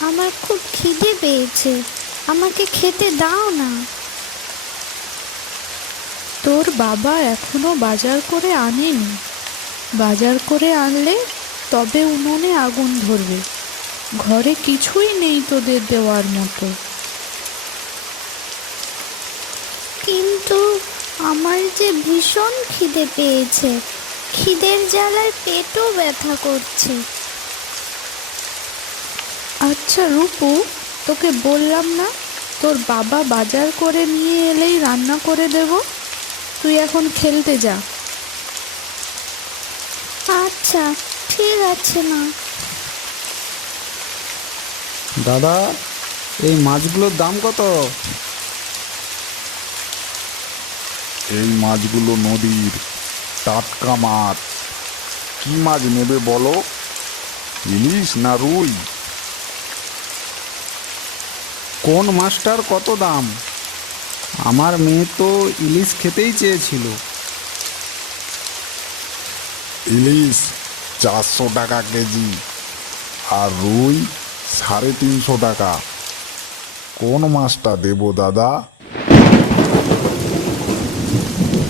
আমার খুব খিদে পেয়েছে, আমাকে খেতে দাও না। তোর বাবা এখনো বাজার করে আনেনি। বাজার করে আনলে তবে উনুনে আগুন ধরবে। ঘরে কিছুই নেই তোদের দেওয়ার মতো। কিন্তু আমার যে ভীষণ খিদে পেয়েছে, খিদের জ্বালায় পেটও ব্যথা করছে। আচ্ছা রূপু, তোকে বললাম না তোর বাবা বাজার করে নিয়ে এলেই রান্না করে দেব। তুই এখন খেলতে যা। আচ্ছা, ঠিক আছে মা। দাদা, এই মাছগুলোর দাম কত? এই মাছগুলো নদীর টাটকা মাছ। কি মাছ নেবে বলো? ইলিশ না রুই? কোন মাছটার কত দাম? আমার মেয়ে তো ইলিশ খেতেই চেয়েছিল। ইলিশ 400 টাকা কেজি, আর রুই 350 টাকা। কোন মাছটা দেবো দাদা?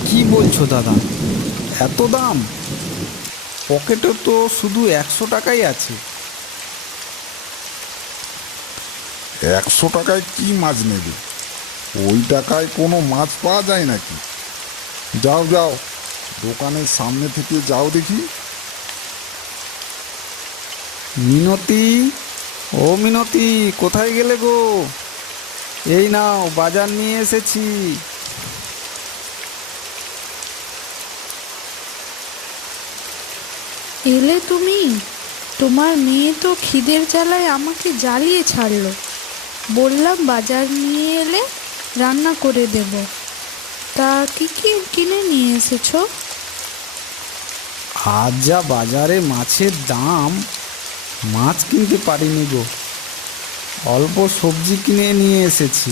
কি বলছো দাদা, এত দাম? পকেটে তো শুধু 100 টাকাই আছে। 100 টাকায় কি মাছ নেবে? ওই টাকায় কোনো মাছ পাওয়া যায় নাকি? যাও যাও, দোকানের সামনে থেকে যাও দেখি। মিনতি, ও মিনতি, কোথায় গেলে গো? এই নাও, বাজার নিয়ে এসেছি। এলে তুমি? তোমার মেয়ে তো খিদের জ্বালায় আমাকে জ্বালিয়ে ছাড়লো। বললাম বাজার নিয়ে এলে রান্না করে দেব। তা কি কি কিনে নিয়ে এসেছো? আজ যা বাজারে মাছের দাম, মাছ কিনতে পারিনি গো। অল্প সবজি কিনে নিয়ে এসেছি।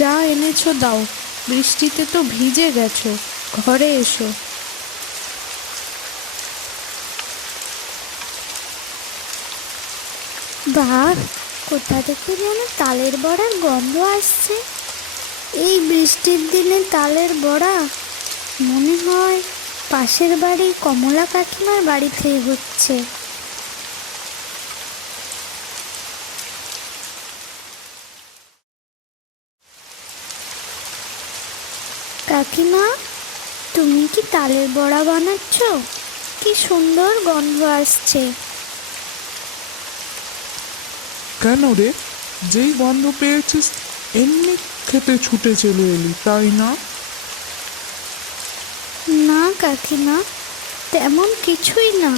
যা এনেছো দাও, বৃষ্টিতে তো ভিজে গেছো। ঘরে এসো। বাহ, কোথা থেকে যেন তালের বড়ার গন্ধ আসছে। এই বৃষ্টির দিনে তালের বড়া মনে হয় পাশের বাড়ির কমলা কাকিমার বাড়িতেই হচ্ছে। কাকিমা, তুমি কি তালের বড়া বানাচ্ছ? কি সুন্দর গন্ধ আসছে। কেন রে, যেই গন্ধ পেয়েছিস এমনি খেতে ছুটে চলে এলি, তাই না? না কাকিমা, তেমন কিছুই না।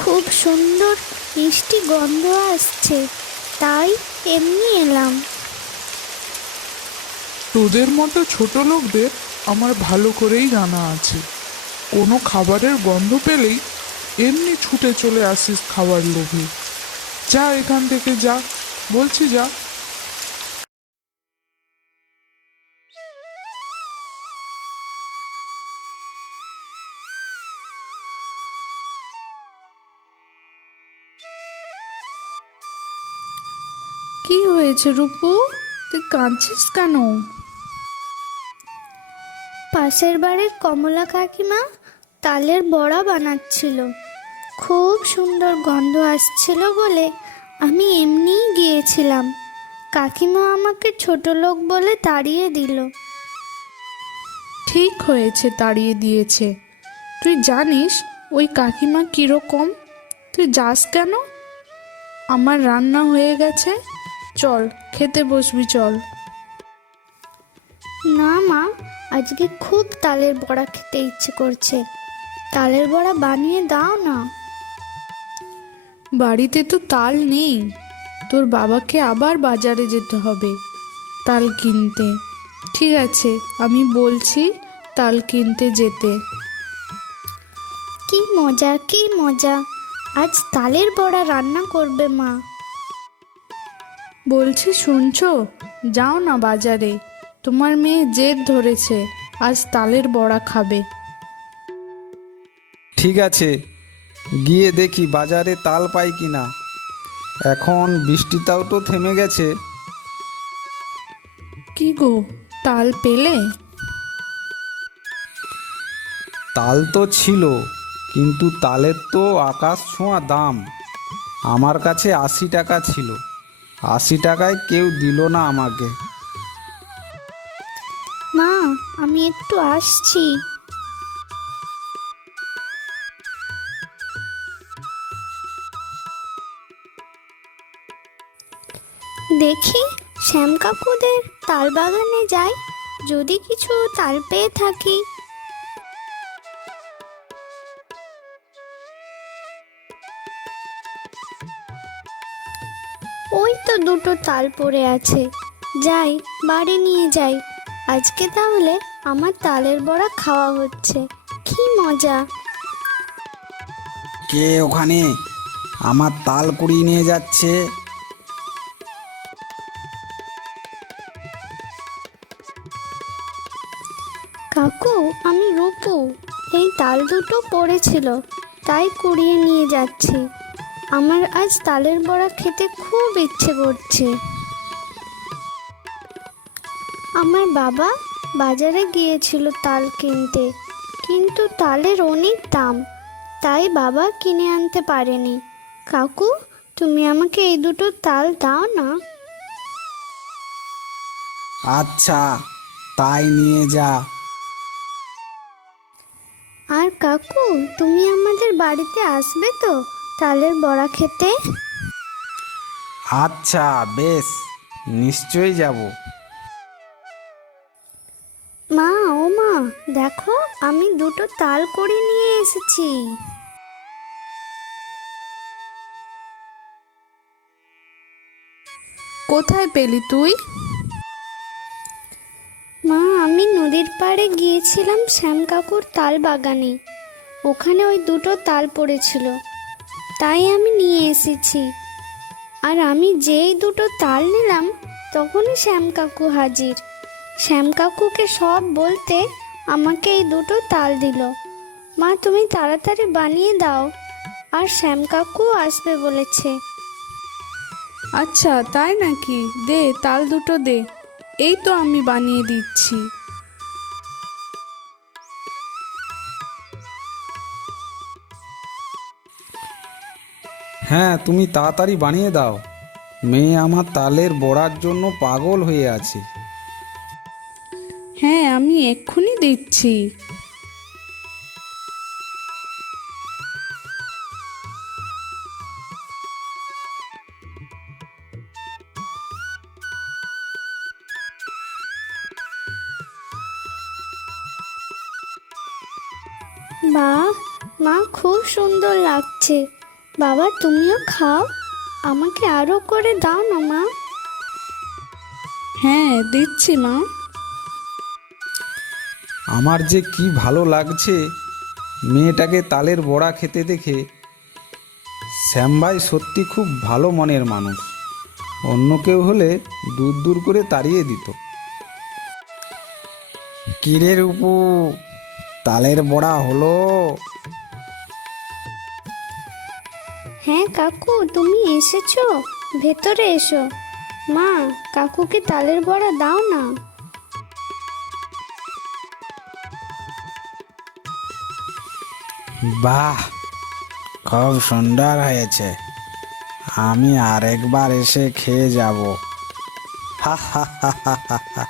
খুব সুন্দর মিষ্টি গন্ধ আসছে, তাই এমনি এলাম। তোদের মতো ছোট লোকদের আমার ভালো করেই জানা আছে। কোনো খাবারের গন্ধ পেলেই এমনি ছুটে চলে আসিস খাবার লোভে। যা এখান থেকে, যা বলছি, যা। কি হয়েছে রূপু? তুই কাঁদছিস কেন? পাশের বাড়ির কমলা কাকিমা তালের বড়া বানাচ্ছিল। খুব সুন্দর গন্ধ আসছিল বলে আমি এমনিই গিয়েছিলাম। কাকিমা আমাকে ছোট লোক বলে তাড়িয়ে দিল। ঠিক হয়েছে, তাড়িয়ে দিয়েছে। তুই জানিস ওই কাকিমা কিরকম? তুই যাস কেন? আমার রান্না হয়ে গেছে, চল খেতে বসবি, চল। না মা, আজকে খুব তালের বড়া খেতে ইচ্ছে করছে। তালের বড়া বানিয়ে দাও না। বাড়িতে তো তাল নেই। তোর বাবাকে আবার বাজারে যেতে হবে তাল কিনতে। ঠিক আছে, আমি বলছি তাল কিনতে যেতে। কি মজা, কি মজা! আজ তালের বড়া রান্না করবে মা। বলছি শুনছো? যাও না বাজারে, তোমার মেয়ে জেদ ধরেছে, আজ তালের বড়া খাবে। ঠিক আছে, গিয়ে দেখি বাজারে তাল পাই কিনা। এখন বৃষ্টিটাও তো থেমে গেছে। কি গো, তাল পেলে? তাল তো ছিল, কিন্তু তালের তো আকাশ ছোঁয়া দাম। আমার কাছে 80 টাকা ছিল, 80 টাকায় কেউ দিল না আমাকে। মা, আমি একটু আসছি। দেখি শ্যাম কাকুদের তাল বাগানে যাই, যদি কিছু তাল পেয়ে থাকি। ওই তো দুটো তাল পড়ে আছে, যাই বাড়ি নিয়ে যাই। আজকে তাহলে আমার তালের বড়া খাওয়া হচ্ছে, কি মজা। কে ওখানে? আমার তাল কুড়িয়ে নিয়ে যাচ্ছে। কাকু, আমি রূপু। এই তাল দুটো পড়েছিল, তাই কুড়িয়ে নিয়ে যাচ্ছি। আমার আজ তালের বড়া খেতে খুব ইচ্ছে করছে। আমার বাবা বাজারে গিয়েছিল তাল কিনতে, কিন্তু তালের অনেক দাম, তাই বাবা কিনে আনতে পারেনি। কাকু, তুমি আমাকে এই দুটো তাল দাও না। আচ্ছা, তাই নিয়ে যা। আর কাকু, তুমি আমাদের বাড়িতে আসবে তো তালের বড়া খেতে? আচ্ছা, বেশ, নিশ্চয়ই যাব। মা, ও মা, দেখো আমি দুটো তাল করে নিয়ে এসেছি। কোথায় পেলি তুই? মা, আমি নদীর পাড়ে গিয়েছিলাম শ্যাম কাকুর তাল বাগানে, ওখানে ওই দুটো তাল পড়েছিল, তাই আমি নিয়ে এসেছি। আর আমি যেই দুটো তাল নিলাম, তখনই শ্যাম কাকু হাজির। শ্যাম কাকুকে সব বলতে আমাকে এই দুটো তাল দিল। মা, তুমি তাড়াতাড়ি বানিয়ে দাও, আর শ্যাম কাকু আসবে বলেছে। আচ্ছা, তাই নাকি? দে, তাল দুটো দে। এই তো আমি বানিয়ে দিচ্ছি। হ্যাঁ, তুমি তাড়াতাড়ি বানিয়ে দাও। মেয়ে আমার তালের বড়ার জন্য পাগল হয়ে আছে। হ্যাঁ, আমি এক্ষুনি দিচ্ছি। বাহ, মা, খুব সুন্দর লাগছে। বাবা, তুমিও খাও, আমাকে আরো করে দাও না মা। হ্যাঁ, দিচ্ছি মা। আমার যে কি ভালো লাগছে মেয়েটাকে তালের বড়া খেতে দেখে। শ্যামভাই সত্যি খুব ভালো মনের মানুষ, অন্য কেউ হলে দূর দূর করে তাড়িয়ে দিত। কিরে রূপু, তালের বড়া হলো? হ্যাঁ কাকু, তুমি এসেছো, ভেতরে এসো। মা, কাকুকে তালের বড়া দাও না। বাহ, খুব সুন্দর হয়েছে। আমি আরেকবার এসে খেয়ে যাব। হা হা হা হা হা।